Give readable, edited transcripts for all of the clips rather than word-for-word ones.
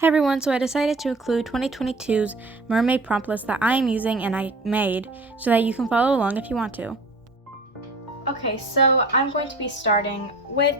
Hey everyone, so I decided to include 2022's Mermaid prompt list that I am using and I made so that you can follow along if you want to. Okay, so I'm going to be starting with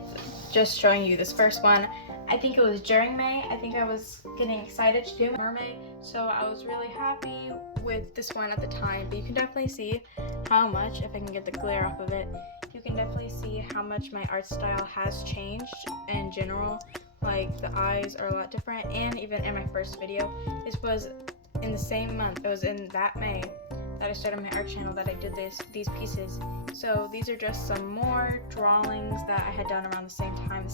just showing you this first one. I think it was during May. I think I was getting excited to do Mermay, so I was really happy with this one at the time. But you can definitely see how much, if I can get the glare off of it, you can definitely see how much my art style has changed in general. Like the eyes are a lot different, and even in my first video, this was in the same month, it was in that May that I started my art channel that I did these pieces. So these are just some more drawings that I had done around the same time,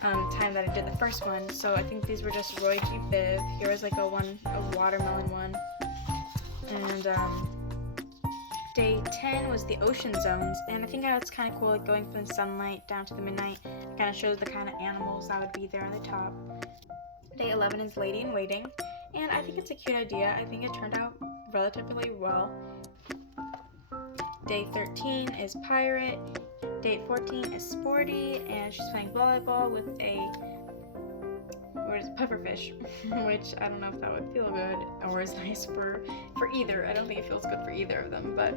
time that I did the first one. So I think these were just Roy G. Biv. Here was like a watermelon one, and day 10 was the ocean zones, and I think that's kind of cool, like going from the sunlight down to the midnight. It kind of shows the kind of animals that would be there on the top. Day 11 is Lady in Waiting, and I think it's a cute idea. I think it turned out relatively well. Day 13 is Pirate. Day 14 is Sporty, and she's playing volleyball with a pufferfish, which I don't know if that would feel good or is nice for either. I don't think it feels good for either of them. But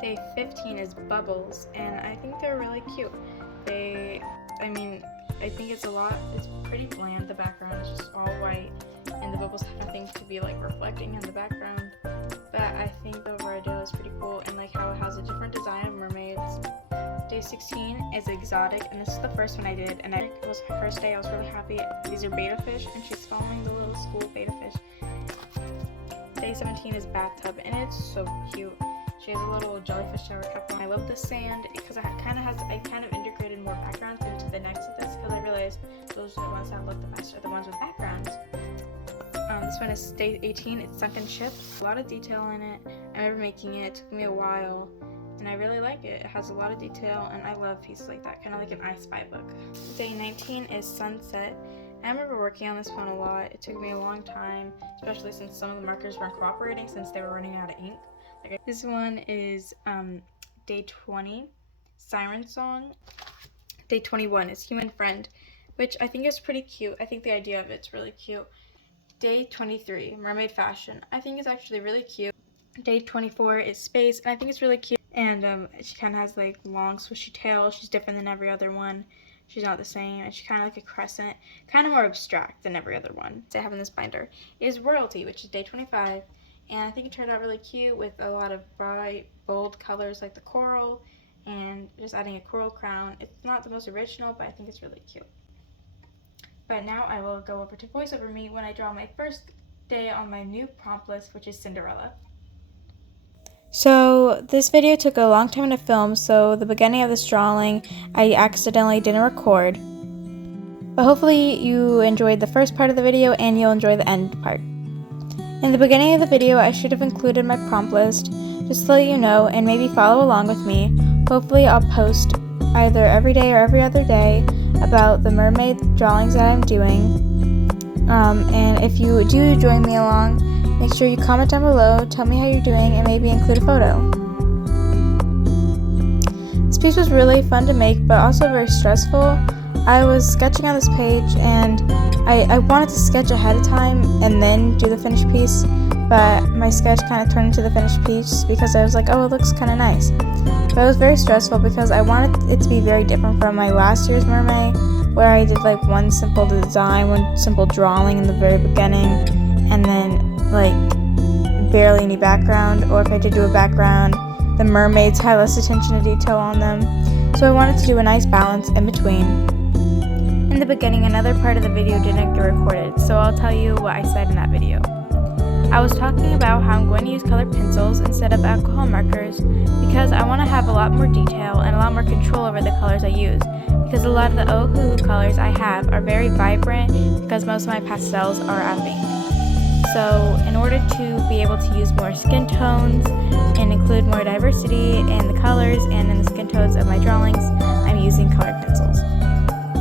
day 15 is Bubbles, and I think they're really cute. I think it's pretty bland. The background is just all white, and the bubbles have nothing to be like reflecting in the background. But I think the overall idea is pretty cool, and like how it has a different design of mermaids. Day 16 is Exotic, and this is the first one I did, and it was my first day. I was really happy. These are betta fish, and she's following the little school betta fish. Day 17 is Bathtub, and it's so cute. She has a little jellyfish shower cup on. I love the sand because I kind of integrated more backgrounds into the next of this, because I realized those are the ones that look the best are the ones with backgrounds. This one is day 18. It's Sunken Ship. A lot of detail in it. I remember making it. It took me a while, and I really like it. It has a lot of detail, and I love pieces like that, kind of like an I Spy book. Day 19 is Sunset. I remember working on this one a lot. It took me a long time, especially since some of the markers weren't cooperating since they were running out of ink. This one is day 20, Siren Song. Day 21 is Human Friend, which I think is pretty cute. I think the idea of it's really cute. Day 23, Mermaid Fashion. I think it's actually really cute. Day 24 is Space, and I think it's really cute. And she kind of has like long swishy tail. She's different than every other one. She's not the same, and she's kind of like a crescent, kind of more abstract than every other one. So I have in this binder is Royalty, which is day 25, and I think it turned out really cute with a lot of bright, bold colors like the coral, and just adding a coral crown. It's not the most original, but I think it's really cute. But now I will go over to Voiceover Me when I draw my first day on my new prompt list, which is Cinderella. So this video took a long time to film, so the beginning of this drawing I accidentally didn't record. But hopefully you enjoyed the first part of the video and you'll enjoy the end part. In the beginning of the video I should have included my prompt list, just to let you know and maybe follow along with me. Hopefully I'll post either every day or every other day about the mermaid drawings that I'm doing. And if you do join me along, make sure you comment down below, tell me how you're doing, and maybe include a photo. This piece was really fun to make, but also very stressful. I was sketching on this page, and I wanted to sketch ahead of time and then do the finished piece, but my sketch kind of turned into the finished piece because I was like, oh, it looks kind of nice. But it was very stressful because I wanted it to be very different from my last year's Mermay, where I did like one simple design, one simple drawing in the very beginning, and then like barely any background, or if I did do a background, the mermaids had less attention to detail on them. So I wanted to do a nice balance in between. In the beginning, another part of the video didn't get recorded, so I'll tell you what I said in that video. I was talking about how I'm going to use colored pencils instead of alcohol markers because I want to have a lot more detail and a lot more control over the colors I use, because a lot of the Ohuhu colors I have are very vibrant because most of my pastels are out of ink. So in order to be able to use more skin tones and include more diversity in the colors and in the skin tones of my drawings, I'm using colored pencils.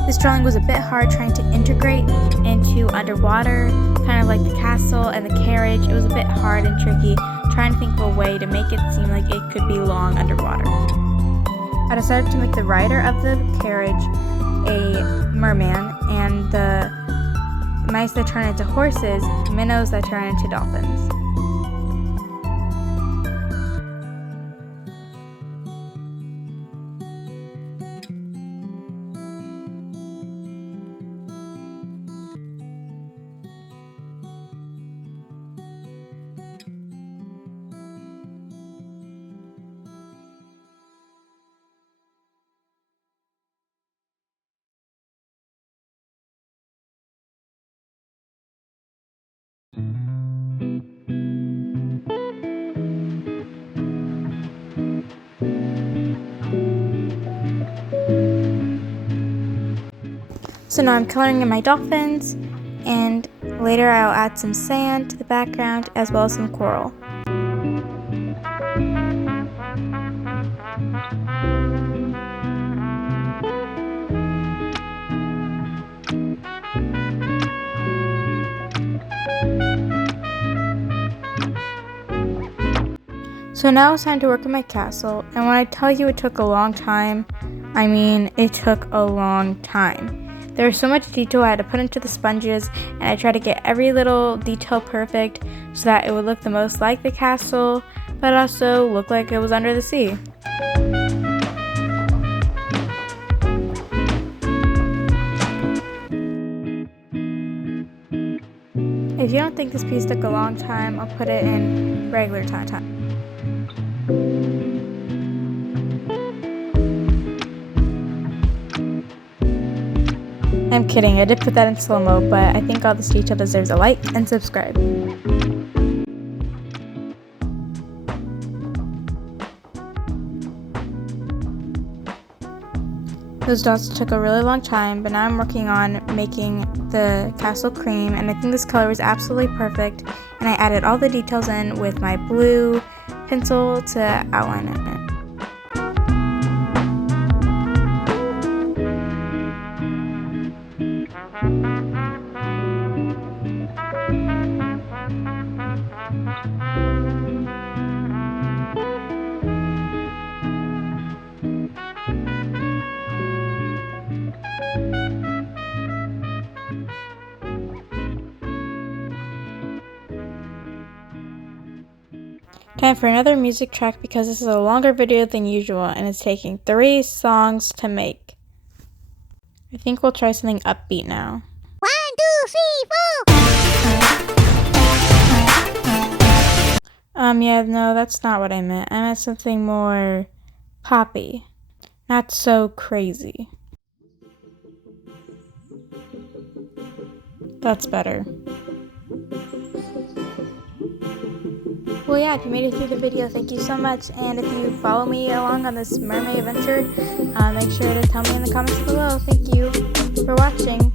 This drawing was a bit hard trying to integrate into underwater, kind of like the castle and the carriage. It was a bit hard and tricky trying to think of a way to make it seem like it could be long underwater. I decided to make the rider of the carriage a merman and the mice that turn into horses, minnows that turn into dolphins. So now I'm coloring in my dolphins, and later I'll add some sand to the background as well as some coral. So now it's time to work on my castle, and when I tell you it took a long time, I mean it took a long time. There was so much detail I had to put into the sponges, and I tried to get every little detail perfect so that it would look the most like the castle, but also look like it was under the sea. If you don't think this piece took a long time, I'll put it in regular time. I'm kidding, I did put that in slow-mo, but I think all this detail deserves a like and subscribe. Those dots took a really long time, but now I'm working on making the castle cream, and I think this color was absolutely perfect, and I added all the details in with my blue pencil to outline it. Time for another music track because this is a longer video than usual and it's taking 3 songs to make. I think we'll try something upbeat now. 1, 2, 3, 4. Yeah, no, that's not what I meant. I meant something more poppy. Not so crazy. That's better. Well, yeah, if you made it through the video, thank you so much. And if you follow me along on this mermaid adventure, make sure to tell me in the comments below. Thank you for watching.